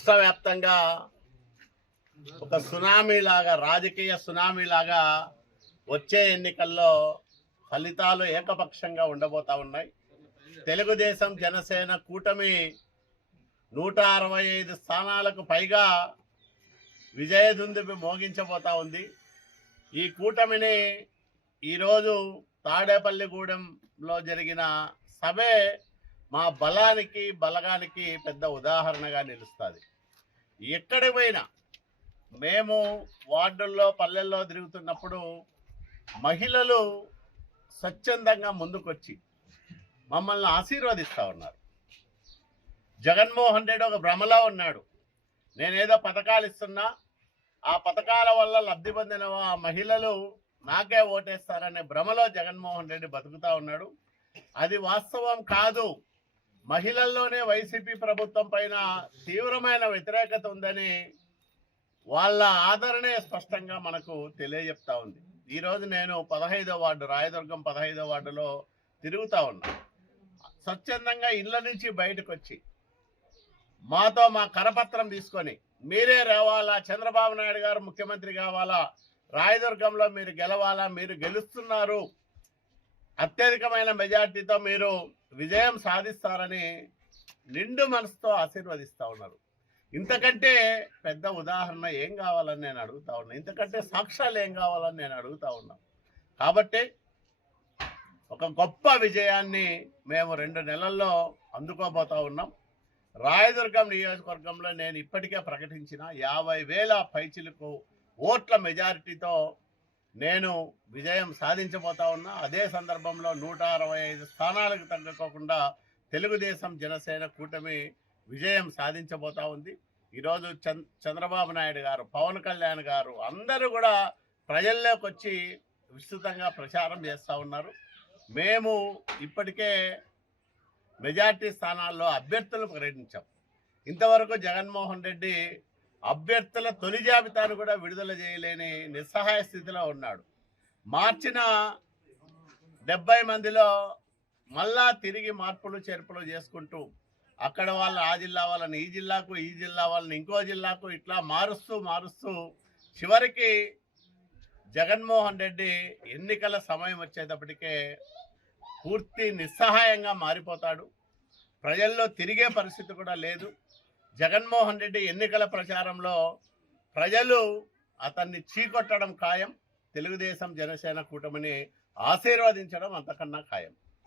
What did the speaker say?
రాష్ట్ర వ్యాప్తంగా ఒక సునామీ లాగా, రాజకీయ సునామీ లాగా వచ్చే ఎన్నికల్లో ఫలితాలు ఏకపక్షంగా ఉండబోతా ఉన్నాయి. తెలుగుదేశం జనసేన కూటమి 165 స్థానాలకు పైగా విజయదుందుబి మోగించబోతా ఉంది. ఈ కూటమిని ఈరోజు తాడేపల్లిగూడెంలో జరిగిన సభే మా బలానికి బలగానికి పెద్ద ఉదాహరణగా నిలుస్తుంది. ఎక్కడికి పోయినా మేము వార్డుల్లో పల్లెల్లో తిరుగుతున్నప్పుడు మహిళలు స్వచ్ఛందంగా ముందుకొచ్చి మమ్మల్ని ఆశీర్వదిస్తూ ఉన్నారు. జగన్మోహన్ రెడ్డి ఒక భ్రమలో ఉన్నాడు. నేనేదో పథకాలు ఇస్తున్నా, ఆ పథకాల వల్ల లబ్ధి పొందిన మహిళలు నాకే ఓటేస్తారనే భ్రమలో జగన్మోహన్ రెడ్డి బతుకుతా ఉన్నాడు. అది వాస్తవం కాదు. మహిళల్లోనే వైసీపీ ప్రభుత్వం పైన తీవ్రమైన వ్యతిరేకత ఉందని వాళ్ళ ఆదరణే స్పష్టంగా మనకు తెలియజెప్తా ఉంది. ఈరోజు నేను 15వ వార్డు, రాయదుర్గం 15వ వార్డులో తిరుగుతా ఉన్నా. స్వచ్ఛందంగా ఇళ్ల నుంచి బయటకు వచ్చి మాతో మా కరపత్రం తీసుకొని మీరే రావాలా, చంద్రబాబు నాయుడు గారు ముఖ్యమంత్రి కావాలా, రాయదుర్గంలో మీరు గెలవాలా, మీరు గెలుస్తున్నారు, అత్యధికమైన మెజార్టీతో మీరు విజయం సాధిస్తారని నిండు మనసుతో ఆశీర్వదిస్తూ ఉన్నారు. ఇంతకంటే పెద్ద ఉదాహరణ ఏం కావాలని నేను అడుగుతా ఉన్నా. ఇంతకంటే సాక్ష్యాలు ఏం కావాలని నేను అడుగుతా ఉన్నా. కాబట్టి ఒక గొప్ప విజయాన్ని మేము 2 నెలల్లో అందుకోబోతా ఉన్నాం. రాయదుర్గం నియోజకవర్గంలో నేను ఇప్పటికే ప్రకటించిన 50,000 పైచిలకు ఓట్ల మెజారిటీతో నేను విజయం సాధించబోతా ఉన్నా. అదే సందర్భంలో 165 స్థానాలకు తగ్గకోకుండా తెలుగుదేశం జనసేన కూటమి విజయం సాధించబోతా ఉంది. ఈరోజు చంద్రబాబు నాయుడు గారు, పవన్ కళ్యాణ్ గారు అందరూ కూడా ప్రజల్లోకి వచ్చి విస్తృతంగా ప్రచారం చేస్తూ ఉన్నారు. మేము ఇప్పటికే మెజార్టీ స్థానాల్లో అభ్యర్థులు ప్రకటించాం. ఇంతవరకు జగన్మోహన్ రెడ్డి అభ్యర్థుల తొలి జాబితాను కూడా విడుదల చేయలేని నిస్సహాయ స్థితిలో ఉన్నాడు. మార్చిన 70 మందిలో మళ్ళా తిరిగి మార్పులు చేర్పులు చేసుకుంటూ అక్కడ వాళ్ళ ఆ జిల్లా వాళ్ళని ఈ జిల్లాకు, ఈ జిల్లా వాళ్ళని ఇంకో జిల్లాకు ఇట్లా మారుస్తూ చివరికి జగన్మోహన్ రెడ్డి ఎన్నికల సమయం వచ్చేటప్పటికే పూర్తి నిస్సహాయంగా మారిపోతాడు. ప్రజల్లో తిరిగే పరిస్థితి కూడా లేదు. జగన్మోహన్ రెడ్డి ఎన్నికల ప్రచారంలో ప్రజలు అతన్ని చీకొట్టడం ఖాయం. తెలుగుదేశం జనసేన కూటమిని ఆశీర్వదించడం అంతకన్నా ఖాయం.